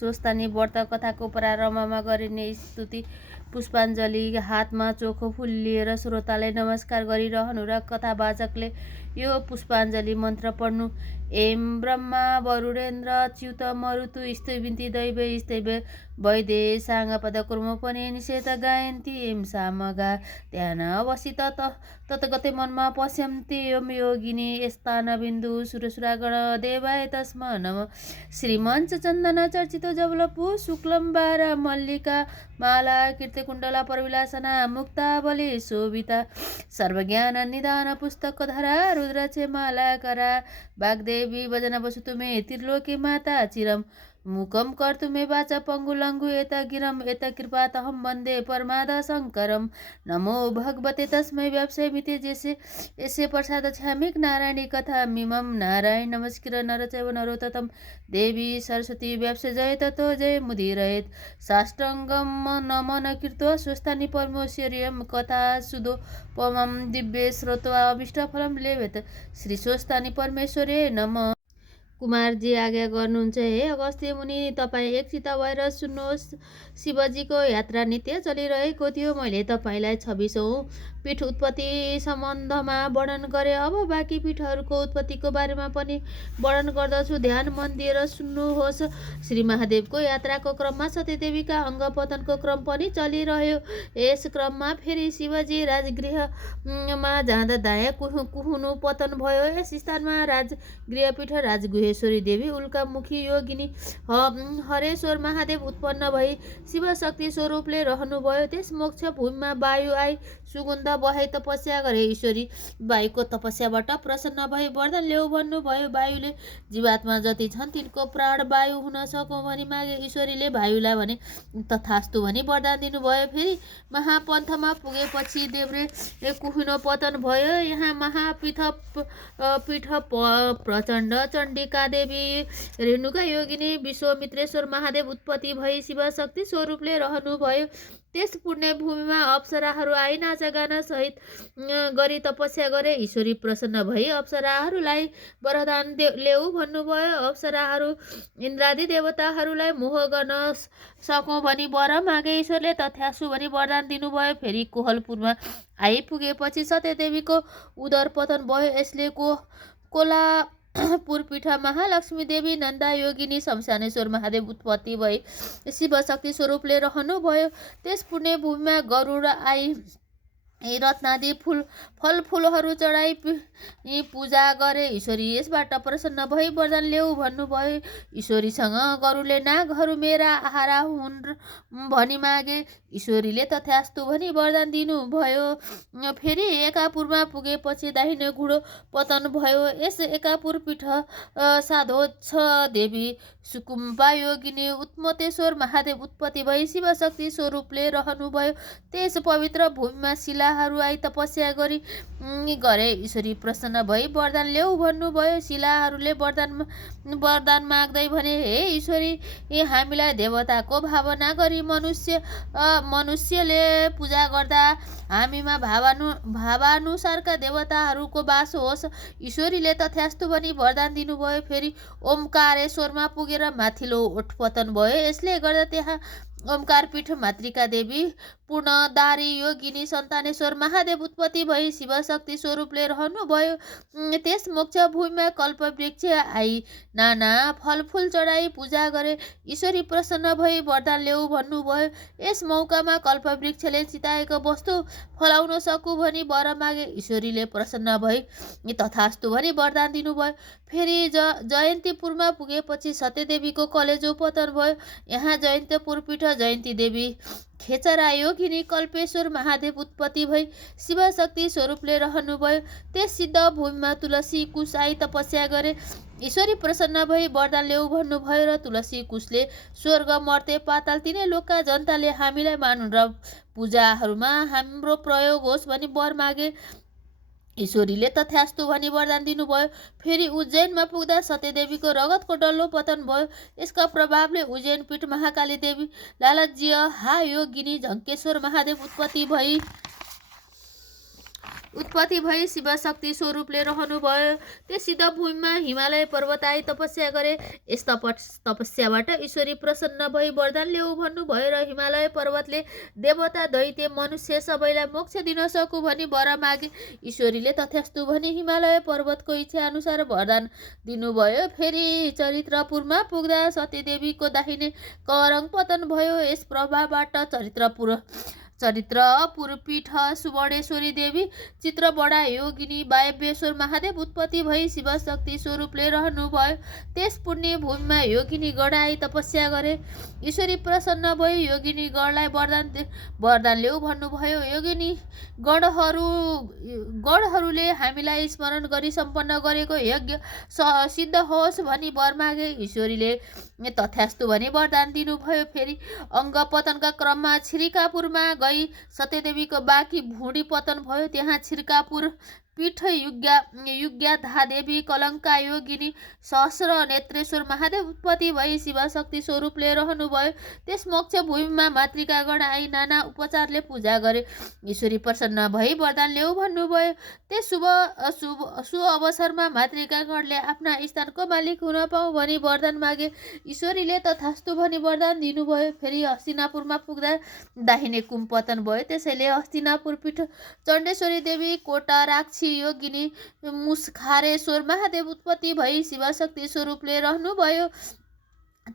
स्वस्तानी व्रत कथाको प्रारम्भमा गरिने स्तुति पुष्पाञ्जली। हातमा चोखो फुल लिएर श्रोताले नमस्कार गरिरहनु र कथावाचकले यो पुष्पाञ्जली मन्त्र पढ्नु। एम ब्रह्मा वरुणेन्द्र च्युत मरुतु स्तुविन्ति दैवे स्तैवे वैदे साङ्गपद कुर्मोपने निषेध गायन्ति एम सामगा ध्यान अवसित ततगते मनमा पश्यन्ति एम योगिनी स्थान बिन्दु सुरसुरागण देवाय तस्म नम। श्रीमञ्च चन्दन चर्चित जवलपु शुक्लम बार मल्लिका माला कीर्तिकुण्डला परविलासना मुक्तावली शोभिता सर्वज्ञान निदान पुस्तक धरा रुद्राक्षे माला करा वाग्देवी भजन बसु तुमे त्रिलोकी माता चिरम मुकम कर्तु मे वाचा पंगुलंगु एत गिरम एत कृपा तहम वंदे परमाद शंकरम। नमो भगवते तस्मै व्यवसाय मिते जैसे ऐसे प्रसाद छामिक नारायणी कथा मिमम नारायण नमस्कृत नरचैव नरोत्तम देवी सरस्वती व्यवसाय जय ततो जय मुदीरयेत साष्टांगम नमन कृत्वा स्वस्थानि परमेश्वर्यं कथा सुदो पमम दिव्य श्रोत्वा अभिष्ट फलम लेवेत। श्री स्वस्थानि परमेश्वरे नमः। कुमारजी आज्ञा गर्नुहुन्छ, हे अगस्त्य मुनि, तपाईँ एकचित्त भएर सुन्नुहोस्। शिवजीको यात्रा नित्य चलिरहेको थियो। मैले तपाईँलाई 26औं पीठ उत्पत्ति सम्बन्धमा वर्णन गरे। अब बाँकी पीठहरूको उत्पत्तिको बारेमा पनि वर्णन गर्दछु। ध्यान मन दिएर सुन्नुहोस्। श्री महादेवको यात्राको क्रममा सतीदेवीका अङ्गपतनको क्रम पनि चलिरह्यो। यस क्रममा फेरि शिवजी राजगृहमा जाँदा दायाँ कुहुनु पतन भयो। यस स्थानमा राजगृहपीठ राजगुहेश्वरी देवी उल्कामुखी योगिनी हरेश्वर महादेव उत्पन्न भई शिवशक्ति स्वरूपले रहनुभयो। त्यस मोक्ष भूमिमा वायु आई सुगन्ध बहाई तपस्या गरे। ईश्वरी वायुको तपस्याबाट प्रसन्न भई वरदान ल्याऊ भन्नुभयो। वायुले जीवात्मा जति छन् तिनको प्राण वायु हुन सकौँ भनी मागे। ईश्वरीले वायुलाई भने तथास्तु भनी वरदान दिनुभयो। फेरि महापन्थमा पुगेपछि देब्रे कुहिनो पतन भयो। यहाँ महापीठ प्रचण्ड चण्डिका देवी रेणुका योगिनी विश्वामित्रेश्वर महादेव उत्पत्ति भई शिवशक्ति स्वरूपले रहनुभयो। त्यस पुण्य भूमिमा अप्सराहरू आई नाचगाना सहित गरी तपस्या गरे। ईश्वरी प्रसन्न भई अप्सराहरूलाई वरदान ल्याऊ भन्नुभयो। अप्सराहरू इन्द्रादि देवताहरूलाई मोह गर्न सकौँ भनी वर मागे। ईश्वरले तथ्यासु भनी वरदान दिनुभयो। फेरि कोहलपुरमा आइपुगेपछि सत्यदेवीको उदर पतन भयो। यसले कोलापुरपीठ महालक्ष्मी देवी नन्दा योगिनी शमशानेश्वर महादेव उत्पत्ति भई शिवशक्ति स्वरूपले रहनुभयो। त्यस पुण्य भूमिमा गरुड आई रत्नादि फलफुलहरू चढाई पूजा गरे। ईश्वरी यसबाट प्रसन्न भई वरदान ल्याऊ भन्नुभयो। ईश्वरीसँग गरुडले नागहरू मेरा आहारा हुन् भनी मागे। ईश्वरीले तथास्तु भनी वरदान दिनुभयो। फेरि एकापुरमा पुगेपछि दाहिने घुँडो पतन भयो। यस एकापुर पीठ साधोच्छ देवी सुकुम्बा योगिनी उत्मतेश्वर महादेव उत्पत्ति भई शिवशक्ति स्वरूपले रहनुभयो। त्यस पवित्र भूमिमा शिलाहरू आई तपस्या गरे। ईश्वरी प्रसन्न भई वरदान ल्याऊ भन्नुभयो। शिलाहरूले वरदान माग्दै भने, हे ईश्वरी, हामीलाई देवताको भावना गरी मनुष्यले पूजा गर्दा हामीमा भावानुसारका देवताहरूको वास होस्। ईश्वरीले तथ्यास्तु भनी वरदान दिनुभयो। फेरि ओमकारेश्वरमा पुगेर माथिल्लो ओठ पतन भयो। यसले गर्दा त्यहाँ ओमकार पीठ मातृका देवी पूर्णधारी योगिनी सन्तानेश्वर महादेव उत्पत्ति भई शिवशक्ति स्वरूपले रहनुभयो। त्यस मोक्ष भूमिमा कल्पवृक्ष आई नाना फलफुल चढाई पूजा गरे। ईश्वरी प्रसन्न भई वरदान ल्याऊ भन्नुभयो। यस मौकामा कल्पवृक्षले चिताएको वस्तु फलाउन सकु भनी वर मागे। ईश्वरीले प्रसन्न भई तथास्तु भनी वरदान दिनुभयो। फेरि जयन्तीपुरमा पुगेपछि सत्यदेवीको कलेजो पतन भयो। यहाँ जयन्तीपुर पीठ जयन्ती देवी खेचरा योगिनी कल्पेश्वर महादेव उत्पत्ति भई शिवशक्ति स्वरूपले रहनुभयो। त्यस सिद्ध भूमिमा तुलसी कुश आई तपस्या गरे। ईश्वरी प्रसन्न भई वरदान ल्याऊ भन्नुभयो र तुलसी कुशले स्वर्ग मर्ते पाताल तिनै लोकका जनताले हामीलाई मानुन् र पूजाहरूमा हाम्रो प्रयोग होस् भनी वर मागे। ईश्वरीले तथ्यास्तु भनी वरदान दिनुभयो। फेरि उज्जैनमा पुग्दा सत्यदेवीको रगतको डल्लो पतन भयो। यसका प्रभावले उज्जैन पीठ महाकाली देवी लालज्य हा योगिनी झङ्केश्वर महादेव उत्पत्ति भई उत्पत्ति भई शिवशक्ति स्वरूपले रहनुभयो। त्यस सिद्ध भूमिमा हिमालय पर्वत आई तपस्या गरे। यस तपस्याबाट ईश्वरी प्रसन्न भई वरदान ल्याऊ भन्नुभयो र हिमालय पर्वतले देवता दैत्य मनुष्य सबैलाई मोक्ष दिन सकु भनी वर मागे। ईश्वरीले तथास्तु भनी हिमालय पर्वतको इच्छा अनुसार वरदान दिनुभयो। फेरि चरित्रपुरमा पुग्दा सत्यदेवीको दाहिने करङ पतन भयो। यस प्रभावबाट चरित्रपुर पीठ सुवर्णेश्वरी देवी चित्रबडा योगिनी वायव्येश्वर महादेव उत्पत्ति भई शिवशक्ति स्वरूपले रहनुभयो। त्यस पुण्य भूमिमा योगिनी गण आई तपस्या गरे। ईश्वरी प्रसन्न भयो। योगिनी गणलाई वरदान ल्याऊ भन्नुभयो। योगिनी गणहरूले हामीलाई स्मरण गरी सम्पन्न गरेको यज्ञ सिद्ध होस् भनी वर मागे। ईश्वरीले तथास्तु भनी वरदान दिनुभयो। फेरि अङ्ग पतनका क्रममा छिरिकापुरमा गई सत्यदेवीको बाँकी भुँडी पतन भयो। त्यहाँ छिरिकापुर पीठ युज्ञाधादेवी कलङ्का योगिनी सहस्र नेत्रेश्वर महादेव उत्पत्ति भई शिवशक्ति स्वरूपले रहनुभयो। त्यस मोक्ष भूमिमा मातृकागण आई नाना उपचारले पूजा गरे। ईश्वरी प्रसन्न भई वरदान ल्याऊ भन्नुभयो। त्यस शुभ अवसरमा मातृकागणले आफ्ना स्थानको मालिक हुन पाऊ भनी वरदान मागे। ईश्वरीले तथास्तु भनी वरदान दिनुभयो। फेरि हस्तिनापुरमा पुग्दा दाहिने कुम पतन भयो। त्यसैले हस्तिनापुर पीठ चण्डेश्वरी देवी कोटराक्षी योगिनी मुस्खारेश्वर महादेव उत्पत्ति भई शिवशक्ति स्वरूपले रहनुभयो।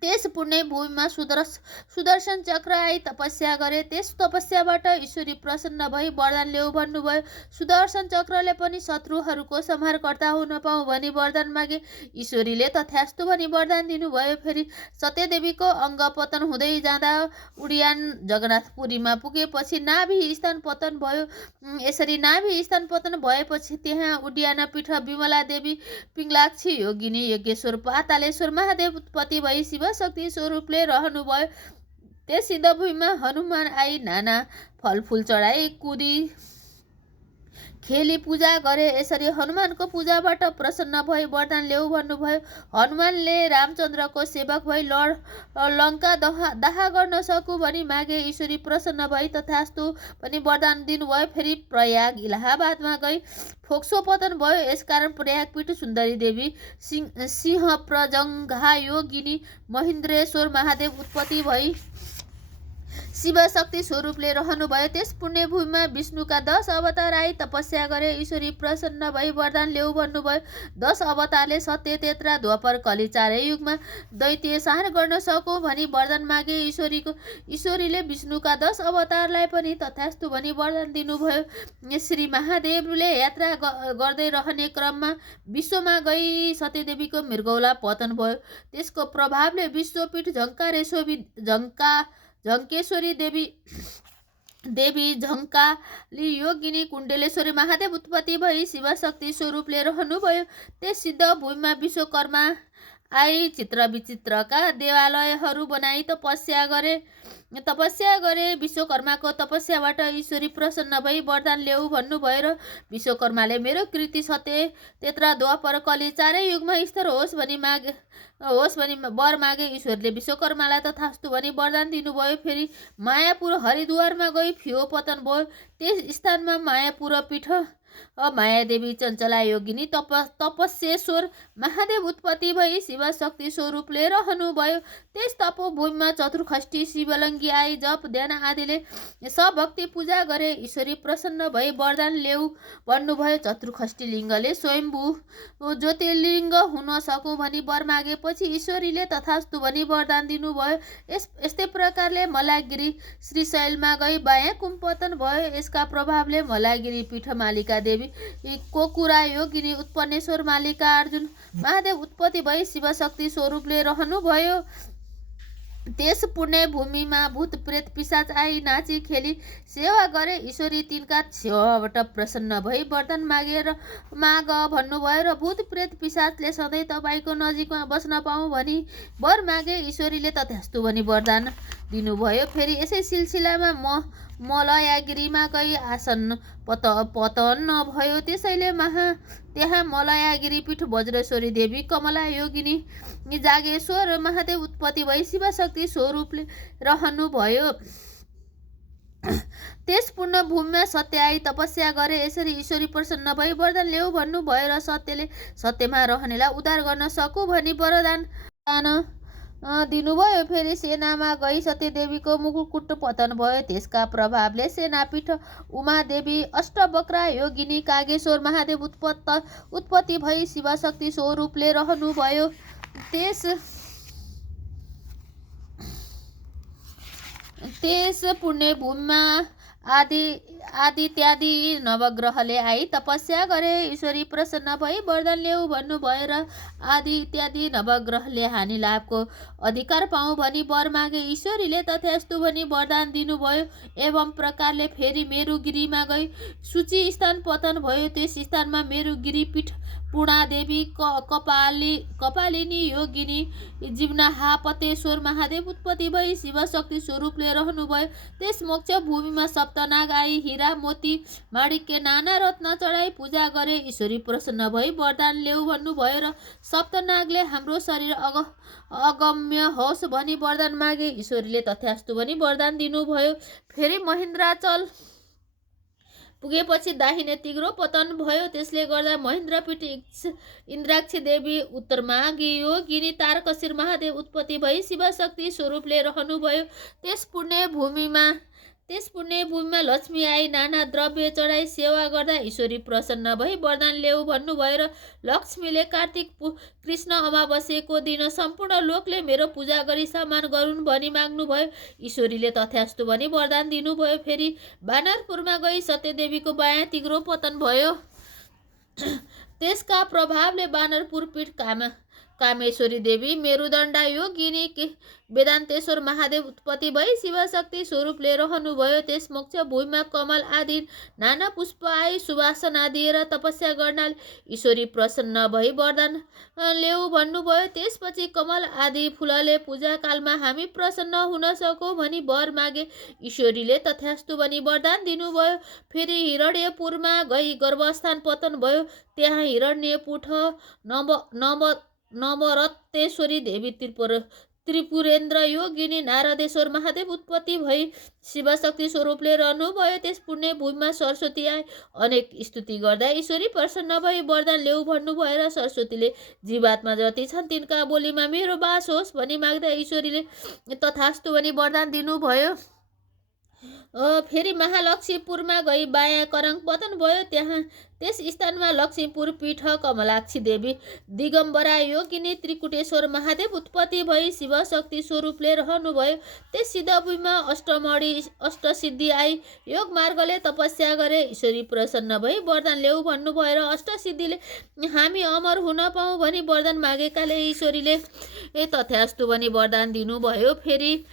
त्यस पुण्य भूमिमा सुदर्शन चक्र आई तपस्या गरे। त्यस तपस्याबाट ईश्वरी प्रसन्न भई वरदान ल्याऊ भन्नुभयो। सुदर्शन चक्रले पनि शत्रुहरूको संहारकर्ता हुन पाऊ भनी वरदान मागे। ईश्वरीले तथास्तु भनी वरदान दिनुभयो। फेरि सत्यदेवीको अङ्ग पतन हुँदै जाँदा उडियान जगन्नाथपुरीमा पुगेपछि नाभि स्थान पतन भयो। यसरी नाभि स्थान पतन भएपछि त्यहाँ उडियाना पीठ विमला देवी पिङ्गलाक्षी योगिनी यज्ञेश्वर पातालेश्वर महादेव उत्पत्ति भई शिवशक्ति स्वरूपले रहनुभयो। त्यस सिद्ध भूमिमा हनुमान आई नाना फलफुल चढाई कुदी खेली पूजा गरे। यसरी हनुमानको पूजाबाट प्रसन्न भई वरदान ल्याऊ भन्नुभयो। हनुमानले रामचन्द्रको सेवक भई लङ्का दाह गर्न सकु भनी मागे। ईश्वरी प्रसन्न भई तथास्तु पनि वरदान दिनुभयो। फेरि प्रयाग इलाहाबादमा गई फोक्सो पतन भयो। यसकारण प्रयागपीठ सुन्दरी देवी सिंह प्रजङ्घा योगिनी महेन्द्रेश्वर महादेव उत्पत्ति भई शिवशक्ति स्वरूपले रहनुभयो। त्यस पुण्य भूमिमा विष्णुका 10 अवतार आई तपस्या गरे। ईश्वरी प्रसन्न भई वरदान ल्याऊ भन्नुभयो। 10 अवतारले सत्य तेत्रा द्वापर कली चारै युगमा दैत्य संहार गर्न सकौँ भनी वरदान मागे। ईश्वरीले विष्णुका 10 अवतारलाई पनि तथास्तु भनी वरदान दिनुभयो। श्री महादेवले यात्रा गर्दै रहने क्रममा विश्वमा गई सत्यदेवीको मृगौला पतन भयो। त्यसको प्रभावले विश्वपीठ झङ्केश्वरी देवी झङ्काली योगिनी कुण्डलेश्वरी महादेव उत्पत्ति भई शिवशक्ति स्वरूपले रहनुभयो। त्यस सिद्ध भूमिमा विश्वकर्मा आई चित्र विचित्रका देवालयहरू बनाई तपस्या गरे। विश्वकर्माको तपस्याबाट ईश्वरी प्रसन्न भई वरदान ल्याऊ भन्नुभयो र विश्वकर्माले मेरो कृति सत्य तेत्रा द्वापर कली चारै युगमा स्थिर होस् भनी वर मागे। ईश्वरले विश्वकर्मालाई तथास्तु भनी वरदान दिनुभयो। फेरि मायापुर हरिद्वारमा गई फियो पतन भयो। त्यस स्थानमा मायापुर पीठ मायादेवी चञ्चला योगिनी तपस्येश्वर महादेव उत्पत्ति भई शिवशक्ति स्वरूपले रहनुभयो। त्यस तपोभूमिमा चतुर्खष्टी शिवलिङ्गी आई जप ध्यान आदिले भक्ति पूजा गरे। ईश्वरी प्रसन्न भई वरदान ल्याऊ भन्नुभयो। चतुर्खष्टी लिङ्गले स्वयम्भू ज्योतिर्लिङ्ग हुन सकौँ भनी वर मागेपछि ईश्वरीले तथास्तु भनी वरदान दिनुभयो। यस्तै प्रकारले मलागिरी श्रीशैलमा गई बायाँ कुम्पतन भयो। यसका प्रभावले मलागिरी पीठ मालिका देवी कोकुरा योगिनी उत्पन्नेश्वर मालिका अर्जुन महादेव उत्पत्ति भई शिवशक्ति स्वरूपले रहनुभयो। त्यस पुण्य भूमिमा भूत प्रेत पिशाच आई नाची खेली सेवा गरे। ईश्वरी तिनका सेवाबाट प्रसन्न भई वरदान माग भन्नुभयो र भूत प्रेत पिशाचले सधैँ तपाईँको नजिकमा बस्न पाऊँ भनी वर मागे। ईश्वरीले तथास्तु भनी वरदान दिनुभयो। फेरि यसै सिलसिलामा मलयागिरीमा गई आसन पतन भयो। त्यसैले त्यहाँ मलयागिरी पीठ वज्रेश्वरी देवी कमला योगिनी जागेश्वर महादेव उत्पत्ति भई शिवशक्ति स्वरूपले रहनुभयो। त्यस पूर्ण भूमिमा सत्य आई तपस्या गरे। यसरी ईश्वरी प्रसन्न भई वरदान ल्याऊ भन्नुभयो र सत्यले सत्यमा रहनेलाई उद्धार गर्न सकु भनी वरदान दिनुभयो। फेरि सेनामा गई सत्यदेवीको मुकुट पतन भयो। त्यसका प्रभावले सेनापीठ उमादेवी अष्टवक्रा योगिनी कागेश्वर महादेव उत्पत्ति भई शिवशक्ति स्वरूपले रहनुभयो। त्यस पुण्य भूमिमा आदित्यादि नवग्रहले आई तपस्या गरे। ईश्वरी प्रसन्न भई वरदान ल्याऊ भन्नुभयो र आदि इत्यादि नवग्रहले हानि लाभको अधिकार पाऊ भनी वर मागे। ईश्वरीले तथास्तु भनी वरदान दिनुभयो। एवं प्रकारले फेरि मेरुगिरीमा गई सूची स्थान पतन भयो। त्यस स्थानमा मेरुगिरी पीठ पूर्णादेवी कपालिनी योगिनी जिम्नाहापतेश्वर महादेव उत्पत्ति भई शिवशक्ति स्वरूपले रहनुभयो। त्यस मोक्ष भूमिमा सप्तनाग आई हीरा मोती माणिक्य नाना रत्न चढाई पूजा गरे। ईश्वरी प्रसन्न भई वरदान ल्याऊ भन्नुभयो र सप्तनागले हाम्रो शरीर अगम्य होस् भनी वरदान मागे। ईश्वरीले तथास्तु भनी वरदान दिनुभयो। फेरि महेन्द्राचल पुगेपछि दाहिने तिग्रो पतन भयो। त्यसले गर्दा महेन्द्रपीठ इन्द्राक्षी देवी उत्तरमागी योगिनी तारकशिर महादेव उत्पत्ति भई शिवशक्ति स्वरूपले रहनुभयो। त्यस पुण्य भूमिमा लक्ष्मी आई नाना द्रव्य चढाई सेवा गर्दा ईश्वरी प्रसन्न भई वरदान ल्याऊ भन्नुभयो र लक्ष्मीले कार्तिक कृष्ण अमावास्यको दिन सम्पूर्ण लोकले मेरो पूजा गरी सम्मान गरून् भनी माग्नुभयो। ईश्वरीले तथास्तु भनी वरदान दिनुभयो। फेरि बानरपुरमा गई सत्यदेवीको बायाँ तिग्रो पतन भयो। त्यसका प्रभावले बानरपुर पीठ कामेश्वरी देवी मेरुदण्डा योगिनी वेदान्तेश्वर महादेव उत्पत्ति भई शिवशक्ति स्वरूपले रहनुभयो। त्यस मोक्ष भूमिमा कमल आदि नाना पुष्प आई सुवासना दिएर तपस्या गर्नाले ईश्वरी प्रसन्न भई वरदान ल्याऊ भन्नुभयो। त्यसपछि कमल आदि फुलले पूजा कालमा हामी प्रसन्न हुन सकौँ भनी वर मागे। ईश्वरीले तथास्तु भनी वरदान दिनुभयो। फेरि हिरण्यपुरमा गई गर्भस्थान पतन भयो। त्यहाँ हिरण्यपुठ नवरत्नेश्वरी देवी त्रिपुरेन्द्र योगिनी नारदेश्वर महादेव उत्पत्ति भई शिवशक्ति स्वरूपले रहनुभयो। त्यस पुण्य भूमिमा सरस्वती आई अनेक स्तुति गर्दा ईश्वरी प्रसन्न भई वरदान ल्याऊ भन्नुभयो र सरस्वतीले जीवात्मा जति छन् तिनका बोलीमा मेरो बास होस् भनी माग्दा ईश्वरीले तथास्तु भनी वरदान दिनुभयो। फेरि महालक्ष्मीपुरमा गई बायाँ करङ पतन भयो। त्यस स्थानमा लक्ष्मीपुर पीठ कमलाक्षी देवी दिगम्बरा योगिनी त्रिकुटेश्वर महादेव उत्पत्ति भई शिवशक्ति स्वरूपले रहनुभयो। त्यस सिद्धभूमिमा अष्टसिद्धि आई योग मार्गले तपस्या गरे। ईश्वरी प्रसन्न भई वरदान ल्याऊ भन्नुभयो र अष्टसिद्धिले हामी अमर हुन पाऊँ भनी वरदान मागेकाले ईश्वरीले तथास्तु भनी वरदान दिनुभयो। फेरि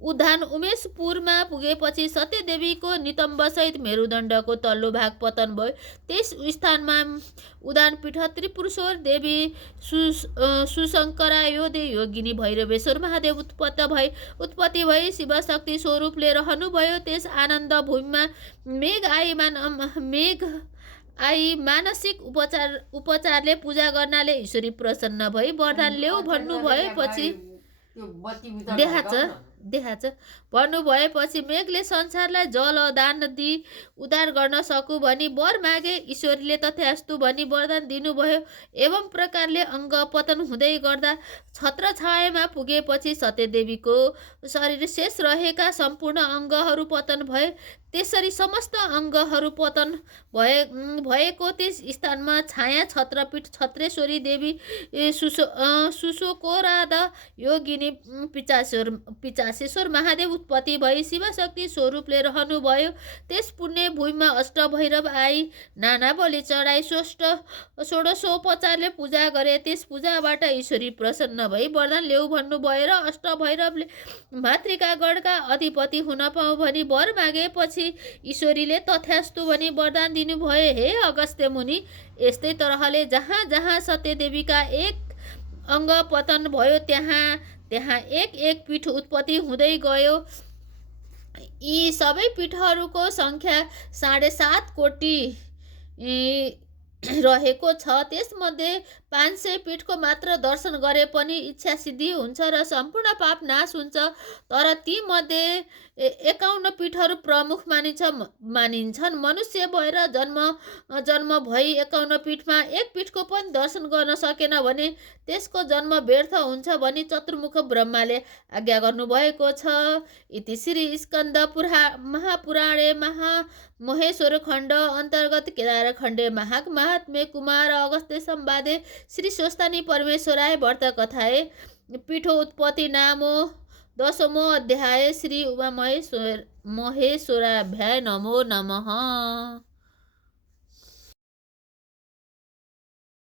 उद्यान उमेशपुरमा पुगेपछि सत्यदेवीको नितम्बसहित मेरुदण्डको तल्लो भाग पतन भयो। त्यस स्थानमा उद्यानपीठ त्रिपुरेश्वर देवी सुशङ्करा योगिनी भैरवेश्वर महादेव उत्पत्ति भई शिवशक्ति स्वरूपले रहनुभयो। त्यस आनन्द भूमिमा मेघ आई मानसिक उपचारले पूजा गर्नाले ईश्वरी प्रसन्न भई वरदान ल्याऊ भन्नुभएपछि भन्नुभएपछि मेघले संसारलाई जल दान दिई उद्धार गर्न सकु भनी वर मागे। ईश्वरीले तथास्तु भनी वरदान दिनुभयो। एवं प्रकारले अङ्ग पतन हुँदै गर्दा छत्र छायामा पुगेपछि सत्यदेवीको शरीर शेष रहेका सम्पूर्ण अङ्गहरू पतन भए। त्यसरी समस्त अङ्गहरू पतन भएको त्यस स्थानमा छाया छत्रपीठ छत्रेश्वरी देवी सुशोकोराद योगिनी पिचासेश्वर महादेव उत्पत्ति भई शिवशक्ति स्वरूपले रहनुभयो। त्यस पुण्य भूमिमा अष्टभैरव आई नाना बलि चढाई षोडशोपचारले पूजा गरे। त्यस पूजाबाट ईश्वरी प्रसन्न भई वरदान ल्याऊ भन्नुभयो र अष्टभैरवले मातृकागढका अधिपति हुन पाऊँ भनी वर मागेपछि ईश्वरीले तथास्तु भनी वरदान दिनुभयो। हे अगस्त्य मुनि, यस्तै तरहले जहाँ जहाँ सत्यदेवीका एक अङ्ग पतन भयो त्यहाँ एक एक पीठ उत्पत्ति हुँदै गयो। यी सबै पीठहरूको सङ्ख्या 7.5 कोटी रहेको छ। त्यसमध्ये 500 पीठको मात्र दर्शन गरे पनि इच्छा सिद्धि हुन्छ र सम्पूर्ण पाप नाश हुन्छ। तर तीमध्ये 51 पीठहरू प्रमुख मानिन्छन्। मनुष्य भएर जन्म भई 51 पीठमा एक पीठको पनि दर्शन गर्न सकेन भने त्यसको जन्म व्यर्थ हुन्छ भनी चतुर्मुख ब्रह्माले आज्ञा गर्नुभएको छ। इति श्री स्कन्द महापुराणे महेश्वर खण्ड अन्तर्गत केदार खण्डे महाग महात्म्य कुमार अगस्त्य संवादे श्री स्वस्तानी परमेश्वराय व्रत कथाए पीठोत्पत्ति नामो 10मो अध्याय। श्री उमा महेश्वराभ्याय नमो नमः।